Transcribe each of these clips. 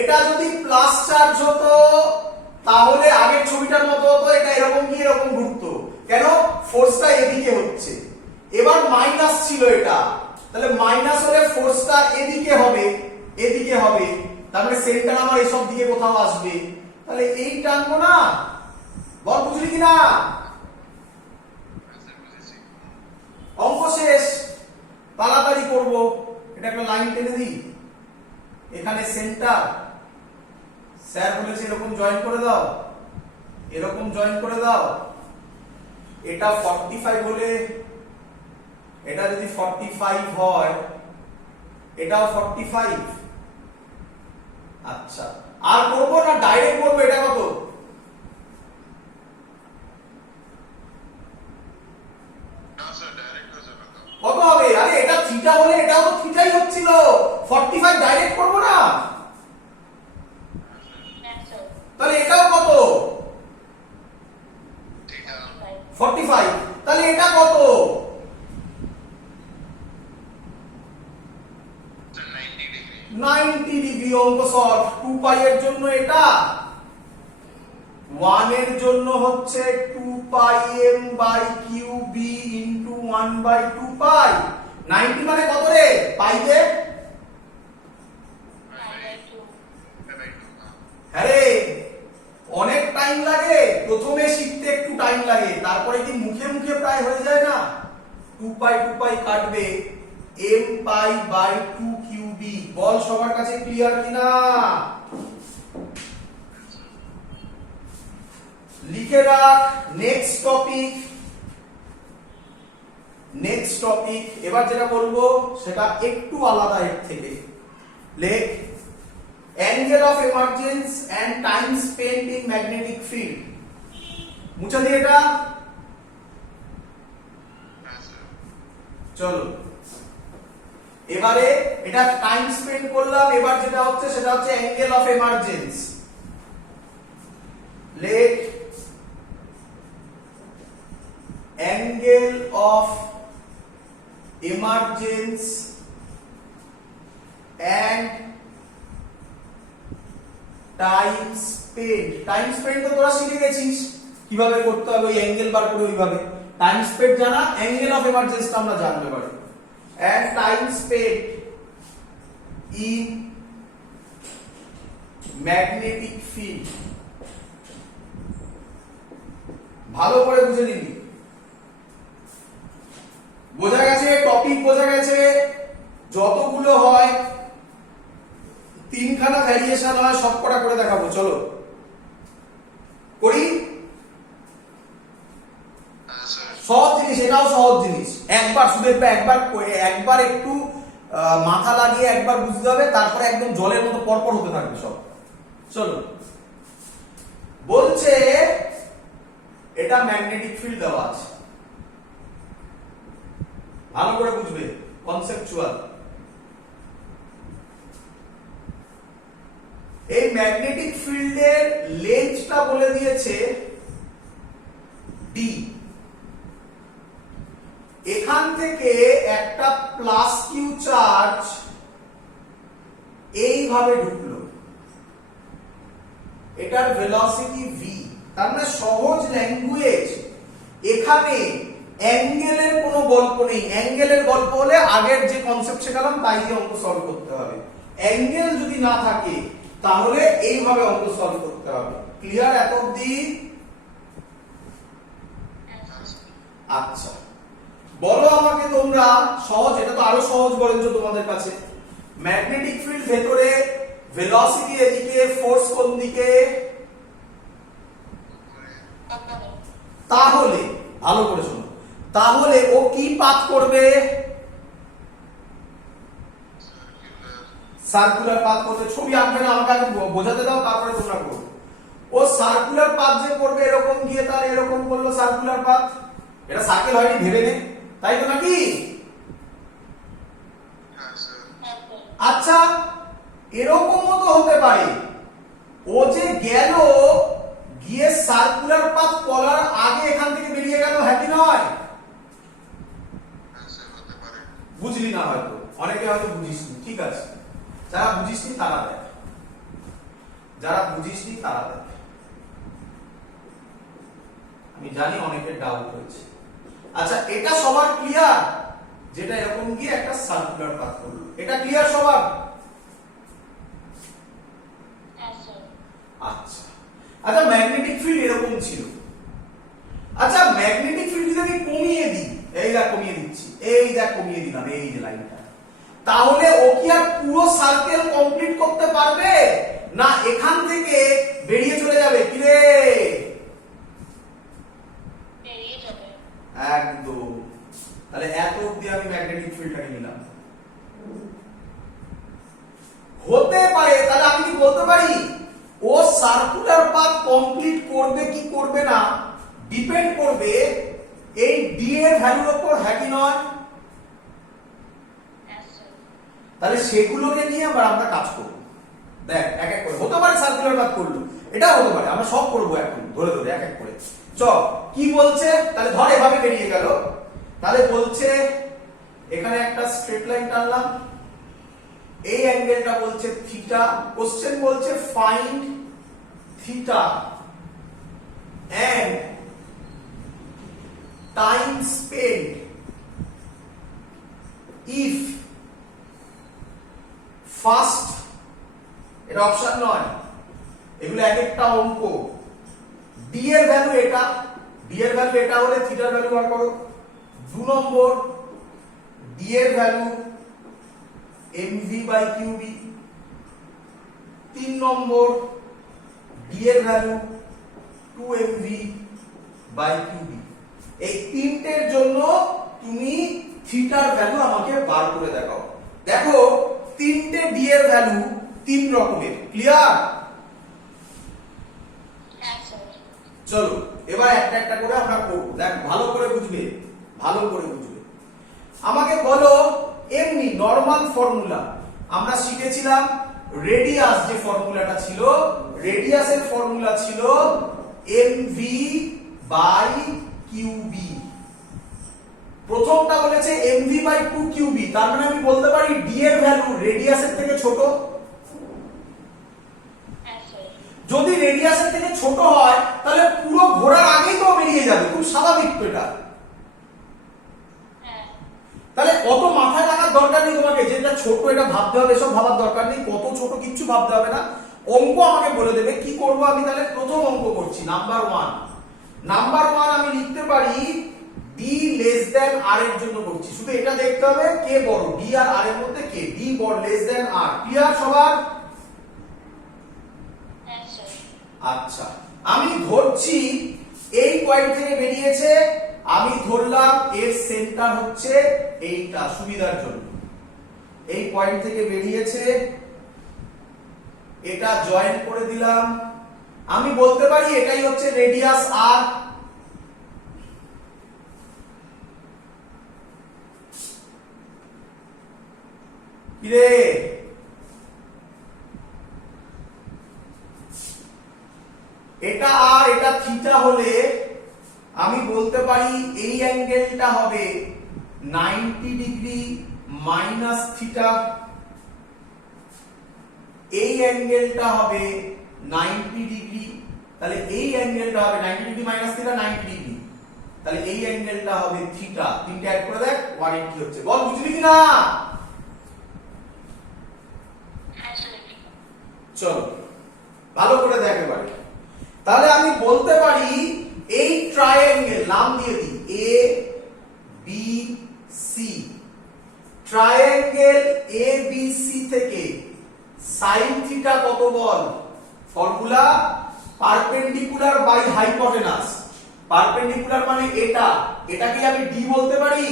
এটা যদি plus charge হতো তাহলে আগের ছবিটার মতো হতো, এটা এরকম কি এরকম ঘুরতো, কেন ফোর্সটা এদিকে হচ্ছে। এবার মাইনাস ছিল এটা, তাহলে মাইনাস হলে ফোর্সটা এদিকে হবে, এদিকে হবে, তার মানে সেন্টার আমার এসব দিকে কোথাও আসবে, তাহলে এই টানবো না, বল বুঝলি কিনা? অঙ্ক শেষ, তাড়াতাড়ি করব। এটা একটা লাইন টেনে দিই, এখানে সেন্টার, স্যার বলেছে এরকম জয়েন করে দাও, এরকম জয়েন করে দাও। এটা 45 হলে এটা যদি 45 হয় এটাও 45। আচ্ছা, আর করবো না ডাইরেক্ট করবো? এটা কত? কত হবে? আরে এটা থিটা হলে এটাও তো থিটাই হচ্ছিল, 45 ডাইরেক্ট করবো না? তাহলে এটাও কত? 45। তাহলে এটা কত? 90 ডিগ্রি। অঙ্ক সলভ। 2 পাই এর জন্য এটা, 1 এর জন্য হচ্ছে 2 pi m by Q B into 1 by 2 pi. 90 মানে কত রে পাইতে? হ্যাঁ রে, অনেক টাইম লাগে, প্রথমে শিখতে একটু টাইম লাগে, তারপরে কি মুখে মুখে প্রায় হয়ে যায় না। 2 পাই কাটবে, m pi by 2 q b. বল সবার কাছে ক্লিয়ার কিনা? লিখে রাখ। Next topic. এবার যেটা বলবো সেটা একটু আলাদা এর থেকে। লেখ angle of emergence and time spent in magnetic field. মুছে দিয়ে এটা চলো। এবারে এটা টাইম স্পেন্ড করলাম, এবার যেটা হচ্ছে সেটা হচ্ছে অ্যাঙ্গেল অফ এমার্জেন্স। লেখ angle of emergence and time spent। Time spend তো তোরা শিখে গেছিস কিভাবে করতে হবে, ওই অ্যাঙ্গেল বার করে ওইভাবে। টাইম স্পেন্ড জানা, অ্যাঙ্গেল অফ এমার্জেন্স টা আমরা জানতে পারি। and time spent in magnetic field। ভালো করে বুঝে নিবি। বোঝা গেছে? টপিক বোঝা গেছে? যতগুলো হয়, 3খানা ভ্যারিয়েশন হয়, সবকটা করে দেখাবো। চলো করি। সহজ জিনিস, এটাও সহজ জিনিস। একবার শুধু একবার একটু মাথা লাগিয়ে একবার বুঝতে হবে, তারপরে একদম জলের মতো পরপর হতে থাকবে সব। চলো, বলছে এটা ম্যাগনেটিক ফিল্ড দেওয়া আছে, ভালো করে বুঝবে, কনসেপচুয়াল। এই ম্যাগনেটিক ফিল্ডের লেন্থটা বলে দিয়েছে ডি। এখান থেকে একটা প্লাস কিউ চার্জ এইভাবে ঢুকলো, এটার ভেলোসিটি ভি। তার মানে সহজ ল্যাঙ্গুয়েজ, এখানে অ্যাঙ্গেলের কোনো গল্প নেই। অ্যাঙ্গেলের গল্প হলে আগের যে কনসেপ্ট শেখালাম তাই দিয়ে অঙ্ক সলভ করতে হবে। অ্যাঙ্গেল যদি না থাকে তাহলে এইভাবে অঙ্ক সলভ করতে হবে। ক্লিয়ার এত অবধি? আচ্ছা, বলো আমাকে তোমরা, সহজ, এটা তো আরো সহজ বলেছো তোমাদের কাছে। ম্যাগনেটিক ফিল্ড ভেতরে, ভেলোসিটি এদিকে, ফোর্স কোন দিকে? তাহলে ভালো করে শোনো, তাহলে ও কি পাথ করবে? সার্কুলার পাথ করবে। ছবি আঁকবে না, আমাকে আগে বোঝাতে দাও, তারপরে তোমরা করো। ও সার্কুলার পাথ যে করবে, এরকম গিয়ে তার এরকম করলো সার্কুলার পাথ। এটা সার্কেল হয়নি, ভেবে নে, তাই তো নাকি? আচ্ছা, এরকমও তো হতে পারে, ও যে গেল, গিয়ে সার্কুলার পাথ করার আগে এখান থেকে বেরিয়ে গেল, হ্যাপি নয়? বুঝলি না হয়তো, অনেকে হয়তো বুঝিসনি। ঠিক আছে, যারা বুঝিসনি তারা দেখ। যারা বুঝিসনি তারা দেখ। আমি জানি অনেকের ডাউট হয়েছে। আচ্ছা, এটা সবার ক্লিয়ার? যেটা এরকম গিয়ে একটা সার্কুলার পাথ করলো, এটা ক্লিয়ার সবার? আচ্ছা আচ্ছা, ম্যাগনেটিক ফিল্ড এরকম ছিল। আচ্ছা, ম্যাগনেটিক ফিল্ড যদি আমি কমিয়ে দিই, এই দেখ কমিয়ে দিচ্ছি, এই দেখ কমিয়ে দিলাম, এই যে লাইনটা, তাহলে ও কি আর পুরো সার্কেল কমপ্লিট করতে পারবে, না এখান থেকে বেরিয়ে চলে যাবে? কি রে? বেরিয়ে যাবে একদম। তাহলে এত অবধি আমি ম্যাগনেটিক ফিল্ডটাকে নিলাম। হতে পারে, তাহলে আমি কি বলতে পারি ও সার্কুলার পাথ কমপ্লিট করবে কি করবে না ডিপেন্ড করবে এই ডি এর ভ্যালুর উপর, হ্যাঁ কি নয়? তাহলে সেগুলোকে নিয়ে আমরা কাজ করব। দেখ এক এক করে, হতে পারে সার্কুলার পাথ করলো, এটাও হতে পারে, আমরা সব করবো এখন ধরে ধরে এক এক করে। চল কি বলছে, তাহলে ধর এভাবে বেরিয়ে গেল, তাহলে বলছে এখানে একটা স্ট্রেট লাইন টানলাম, এই অ্যাঙ্গেলটা বলছে থিটা, কোশ্চেন বলছে find theta and time spend if first, এটা অপশন নয়, এগুলো এক একটা অঙ্ক। ডি এর ভ্যালু এটা, ডি এর ভ্যালু এটা হলে থিটার ভ্যালু বার করো। 2 নম্বর, ডি এর value mv by qb। 3 number, D এর ভ্যালু 2mv বাই qb। এই তিনটের জন্য তুমি থিটার ভ্যালু আমাকে বার করে দেখাও। দেখো তিনটে ডি এর ভ্যালু তিন রকমের, ক্লিয়ার? চলো এবার একটা একটা করে আমরা করব, দেখ ভালো করে বুঝবে, ভালো করে বুঝবে। আমাকে বলো এমনি নরমাল ফর্মুলা আমরা শিখেছিলাম, রেডিয়াস যে ফর্মুলাটা ছিল, রেডিয়াসের ফর্মুলা ছিল mv বাই qb। প্রথমটা বলেছে mv বাই 2qb, তার মানে আমি বলতে পারি ডি এর ভ্যালু রেডিয়াসের থেকে ছোট। যদি রেডিয়াসের থেকে ছোট হয় তাহলে পুরো ঘোরার আগেই তো বেরিয়ে যাবে, খুব স্বাভাবিক তো এটা। তাহলে কত মাথায় রাখার দরকার নেই তোমাকে, যেটা ছোট এটা ভাবতে হবে, এসব ভাবার দরকার নেই, কত ছোট কিচ্ছু ভাবতে হবে না, অঙ্ক আমাকে বলে দেবে। কি করব আমি, তাহলে প্রথম অঙ্ক করছি, নাম্বার 1। নাম্বার 1 আমি লিখতে পারি ডি লেস দেন আর এর জন্য করছি, শুধু এটা দেখতে হবে কে বড়, ডি আর আর এর মধ্যে কে, ডি বড় লেস দেন আর। ক্লিয়ার সবার? আচ্ছা, আমি ধরছি এই পয়েন্ট থেকে বেরিয়েছে, আমি ধরলাম এর সেন্টার হচ্ছে এইটা, সুবিধার জন্য এই পয়েন্ট থেকে বেরিয়েছে, এটা জয়েন করে দিলাম, আমি বলতে পারি এটাই হচ্ছে রেডিয়াস আর। কি রে, এটা আর এটা থিটা হলে আমি বলতে পারি এই অ্যাঙ্গেলটা হবে 90 ডিগ্রি মাইনাস থিটা, এই অ্যাঙ্গেলটা হবে 90 ডিগ্রি, তাহলে এই অ্যাঙ্গেলটা হবে 90 ডিগ্রি মাইনাস থিটা 90 ডিগ্রি, তাহলে এই অ্যাঙ্গেলটা হবে থিটা। তিনটে অ্যাড করে দেখ 180 হচ্ছে। বল বুঝলি কি না? চলো ভালো করে দেখ এবারে। তাহলে আমি বলতে পারি এই ট্রায়াঙ্গেল, নাম দিয়ে দিই A B C, triangle A B C থেকে সাইন থিটা কত বল? Formula perpendicular by hypotenuse. Perpendicular মানে এটা, এটাকে আমি ডি বলতে পারি।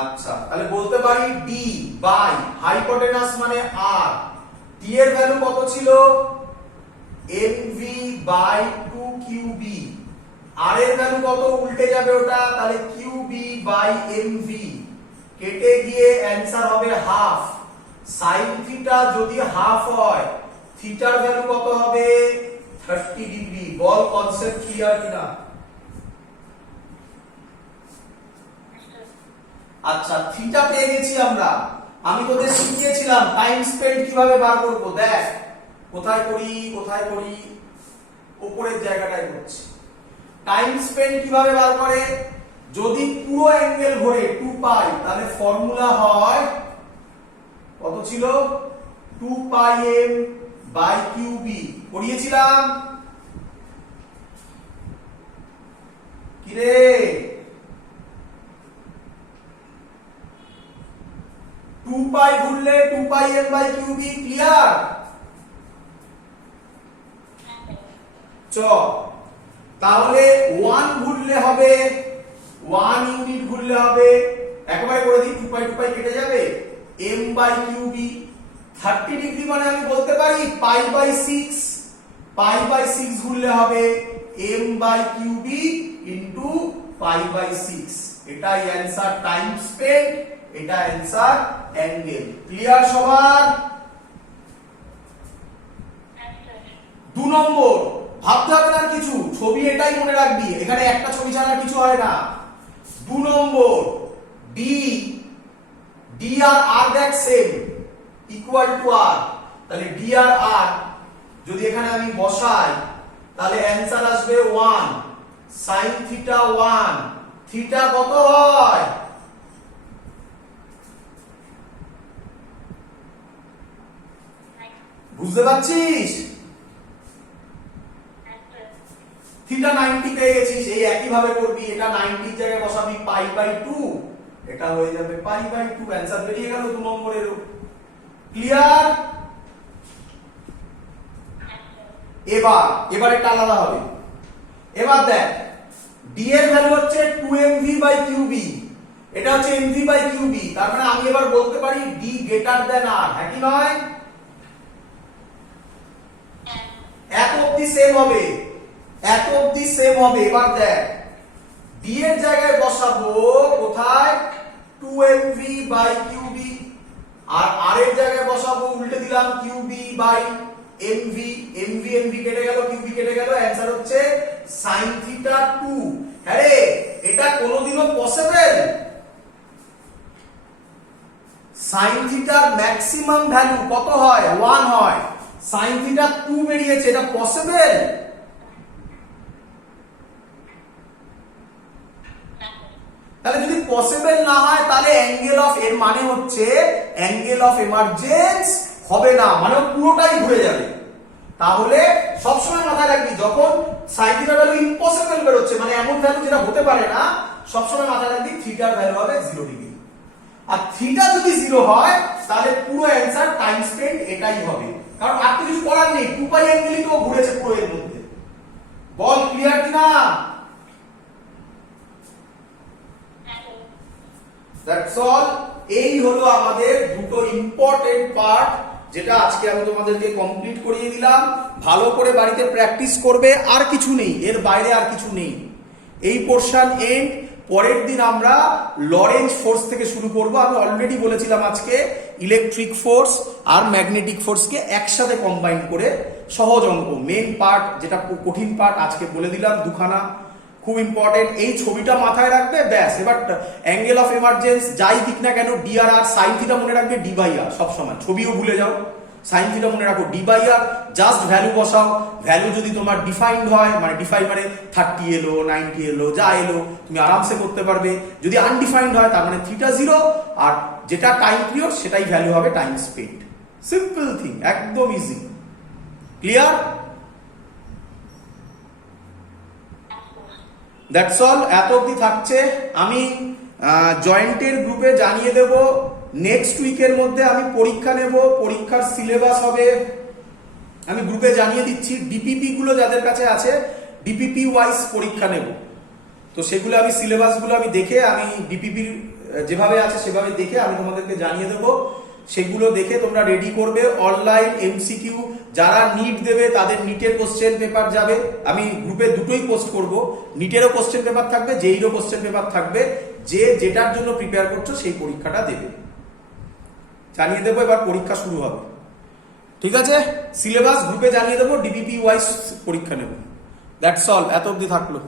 আচ্ছা, তাহলে বলতে পারি ডি বাই হাইপোটেনাস মানে আর। ডি এর ভ্যালু কত ছিল? mv by 2qb। আর এর ভ্যালু কত? উল্টে যাবে ওটা, তাহলে qb বাই mv, কেটে গিয়ে অ্যানসার হবে হাফ। sin থিটা যদি হাফ হয়, থিটার ভ্যালু কত হবে? 30 ডিগ্রি। বল কনসেপ্ট ক্লিয়ার কিনা? আচ্ছা, থিটা পেয়ে গেছি আমরা, আমি তোদের শিখিয়েছিলাম টাইম স্পেন্ড কিভাবে বার করব। দেখ কোথায় করি উপরের জায়গাটায় করছি। টাইম স্পেন্ড কিভাবে বার করে, যদি পুরো অ্যাঙ্গেল ঘোরে 2 পাই, তাহলে ফর্মুলা হয় কত ছিল, 2 pi m by cube B. পড়িয়েছিলাম কি রে? 2 পাই ঘুরলে 2 pi m by cube B. Clear? চ তাহলে 1 ঘুরলে হবে 1 ইউনিট ঘুরলে হবে, একবারে করে দিই, 2 পাই কেটে যাবে, m by cube B. 30 degree মানে আমি বলতে পারি পাই বাই 6, পাই বাই 6 ঘুরলে হবে m by cube B into pi by 6। এটাই অ্যানসার টাইম স্পেন্ড, এটা অ্যানসার অ্যাঙ্গেল। ক্লিয়ার সবার? 2 নম্বর, ভাবতে হবে না কিছু, ছবি এটাই মনে রাখবি, এখানে একটা ছবি ছাড়া কিছু হয় না। 2 নম্বর, d আর r দেখ সেম, ইকুয়াল টু r, তাহলে d আর r যদি এখানে আমি বসাই তাহলে অ্যানসার আসবে 1 sin থিটা 1। থিটা কত হয়? বুঝতে পারছিস? থিটা 90 পেয়ে গেছিস, এই একই ভাবে করবি, এটা 90 এর জায়গায় বসাবি পাই বাই 2, এটা হয়ে যাবে পাই বাই 2। অ্যানসার বেরিয়ে গেল 2 নম্বরের। ক্লিয়ার? এবার এটা আলাদা হবে। এবার দেখ d এর ভ্যালু হচ্ছে 2mv বাই qb, এটা হচ্ছে mv বাই qb, তার মানে আমি এবার বলতে পারি d গ্রেটার দ্যান r, হ্যাঁ কি নয়? এত অবধি সেম হবে, এত অবধি সেম হবে। এবার দেখ d এর জায়গায় বসাবো কোথায়, 2mv by qb, R r এর জায়গায় বসাবো উল্টে দিলাম qb বাই mv। mv কেটে গেল, qb কেটে গেল, অ্যানসার হচ্ছে sin থিটা 2। আরে এটা কোনোদিনও পসিবল? sin থিটার ম্যাক্সিমাম ভ্যালু কত হয়? 1 হয়, sin থিটা 2 বেরিয়েছে, এটা পসিবল? তাহলে যদি পসিবল না হয় তাহলে অ্যাঙ্গেল অফ, এর মানে হচ্ছে অ্যাঙ্গেল অফ এমার্জেন্স হবে না, মানে পুরোটাই ঘুরে যাবে। তাহলে সবসময় মাথায় রাখবি যখন sin থিটার ভ্যালু ইম্পসিবল বেরোচ্ছে, মানে এমন ভ্যালু যেটা হতে পারে না, সবসময় মাথায় রাখবি থিটার ভ্যালু হবে 0 ডিগ্রি। আর থিটা যদি 0 হয় তাহলে পুরো অ্যানসার টাইম স্পেন্ড এটাই হবে, কারণ আর তো কিছু করার নেই, 2 পাই অ্যাঙ্গেলই তো ঘুরেছে পুরো এর মধ্যে। বল ক্লিয়ার কিনা? That's all. এই হলো আমাদের দুটো ইম্পর্টেন্ট পার্ট, যেটা আজকে আমি তোমাদেরকে কমপ্লিট করিয়ে দিলাম। ভালো করে বাড়িতে প্র্যাকটিস করবে, আর কিছু নেই, এর বাইরে আর কিছু নেই। এই পোরশন এন্ড। পরের দিন আমরা লরেঞ্জ ফোর্স থেকে শুরু করব। আমি অলরেডি বলেছিলাম আজকে ইলেকট্রিক ফোর্স আর ম্যাগনেটিক ফোর্সকে একসাথে কম্বাইন করে সহজ অঙ্ক, মেন পার্ট যেটা কঠিন পার্ট আজকে বলে দিলাম দুখানা, খুব ইম্পর্টেন্ট। এই ছবিটা মাথায় রাখবে, ব্যাস। এবার অ্যাঙ্গেল অফ এমার্জেন্স যাই দিক না কেন, ডি আর আর, সাইন থিটা মনে রাখবে ডি বাই আর সবসময়, ছবিও ভুলে যাও, সাইন থিটা মনে রাখো D by R, just value বসাও। ভ্যালু যদি তোমার ডিফাইন্ড হয়, মানে ডিফাইন মানে 30 এলো 90 এলো যা এলো তুমি আরামসে করতে পারবে। যদি আনডিফাইন্ড হয় তার মানে থিটা 0, আর যেটা টাইম পিরিয়ড সেটাই ভ্যালু হবে টাইম স্পেন্ড। সিম্পল থিং, একদম ইজি। ক্লিয়ার? That's all. এত অবধি থাকছে। আমি জয়েন্টের গ্রুপে জানিয়ে দেব নেক্সট উইকের মধ্যে আমি পরীক্ষা নেব, পরীক্ষার সিলেবাস হবে আমি গ্রুপে জানিয়ে দিচ্ছি। ডিপিপি গুলো যাদের কাছে আছে ডিপিপি ওয়াইজ পরীক্ষা নেব, তো সেগুলো আমি সিলেবাসগুলো আমি দেখে, আমি ডিপিপির যেভাবে আছে সেভাবে দেখে আমি তোমাদেরকে জানিয়ে দেব। সেগুলো দেখে তোমরা রেডি করবে। অনলাইন এমসিকিউ যারা নিট দেবে তাদের নিটের কোশ্চেন পেপার যাবে, আমি গ্রুপে দুটোই পোস্ট করব। নিটেরও কোশ্চেন পেপার থাকবে, জেইরও কোশ্চেন পেপার থাকবে। যে যেটার জন্য প্রিপেয়ার করছো সেই পরীক্ষাটা দেবে, জানিয়ে দেবো। এবার পরীক্ষা শুরু হবে, ঠিক আছে? সিলেবাস গ্রুপে জানিয়ে দেবো, ডিপিপি ওয়াইজ পরীক্ষা নেব। That's all. এত অবধি থাকলো।